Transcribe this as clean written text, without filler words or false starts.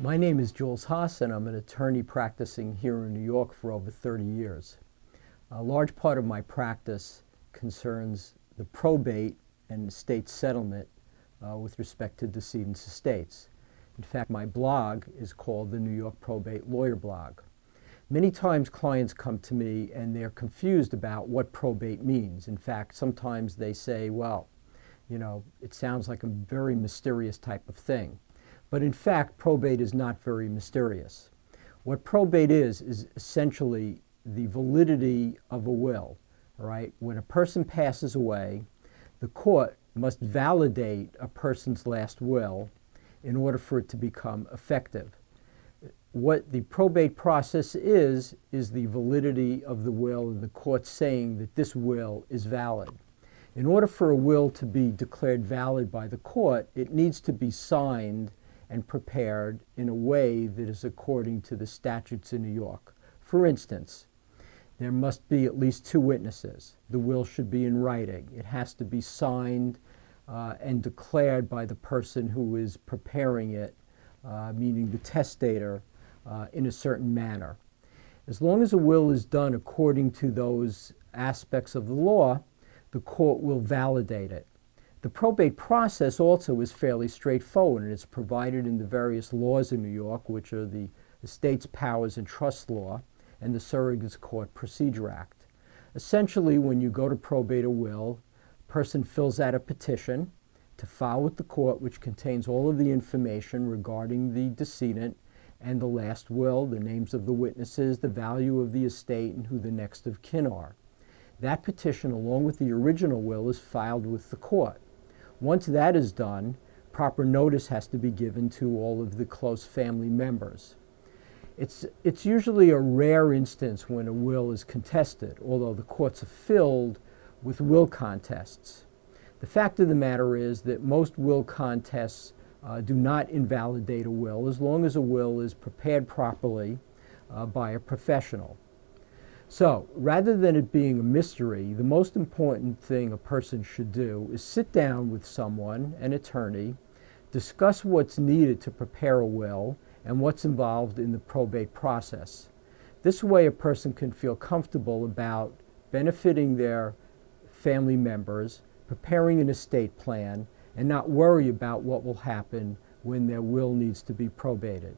My name is Jules Haas, and I'm an attorney practicing here in New York for over 30 years. A large part of my practice concerns the probate and estate settlement with respect to decedents' estates. In fact, my blog is called the New York Probate Lawyer Blog. Many times clients come to me and they're confused about what probate means. In fact, sometimes they say, well, it sounds like a very mysterious type of thing. But in fact, probate is not very mysterious. What probate is essentially the validity of a will, right? When a person passes away, the court must validate a person's last will in order for it to become effective. What the probate process is the validity of the will and the court saying that this will is valid. In order for a will to be declared valid by the court, it needs to be signed and prepared in a way that is according to the statutes in New York. For instance, there must be at least 2 witnesses. The will should be in writing. It has to be signed and declared by the person who is preparing it, meaning the testator, in a certain manner. As long as a will is done according to those aspects of the law, the court will validate it. The probate process also is fairly straightforward, and it's provided in the various laws in New York, which are the Estates, Powers, and Trust Law and the Surrogates Court Procedure Act. Essentially, when you go to probate a will, a person fills out a petition to file with the court, which contains all of the information regarding the decedent and the last will, the names of the witnesses, the value of the estate, and who the next of kin are. That petition, along with the original will, is filed with the court. Once that is done, proper notice has to be given to all of the close family members. It's usually a rare instance when a will is contested, although the courts are filled with will contests. The fact of the matter is that most will contests do not invalidate a will as long as a will is prepared properly by a professional. So, rather than it being a mystery, the most important thing a person should do is sit down with someone, an attorney, discuss what's needed to prepare a will and what's involved in the probate process. This way a person can feel comfortable about benefiting their family members, preparing an estate plan, and not worry about what will happen when their will needs to be probated.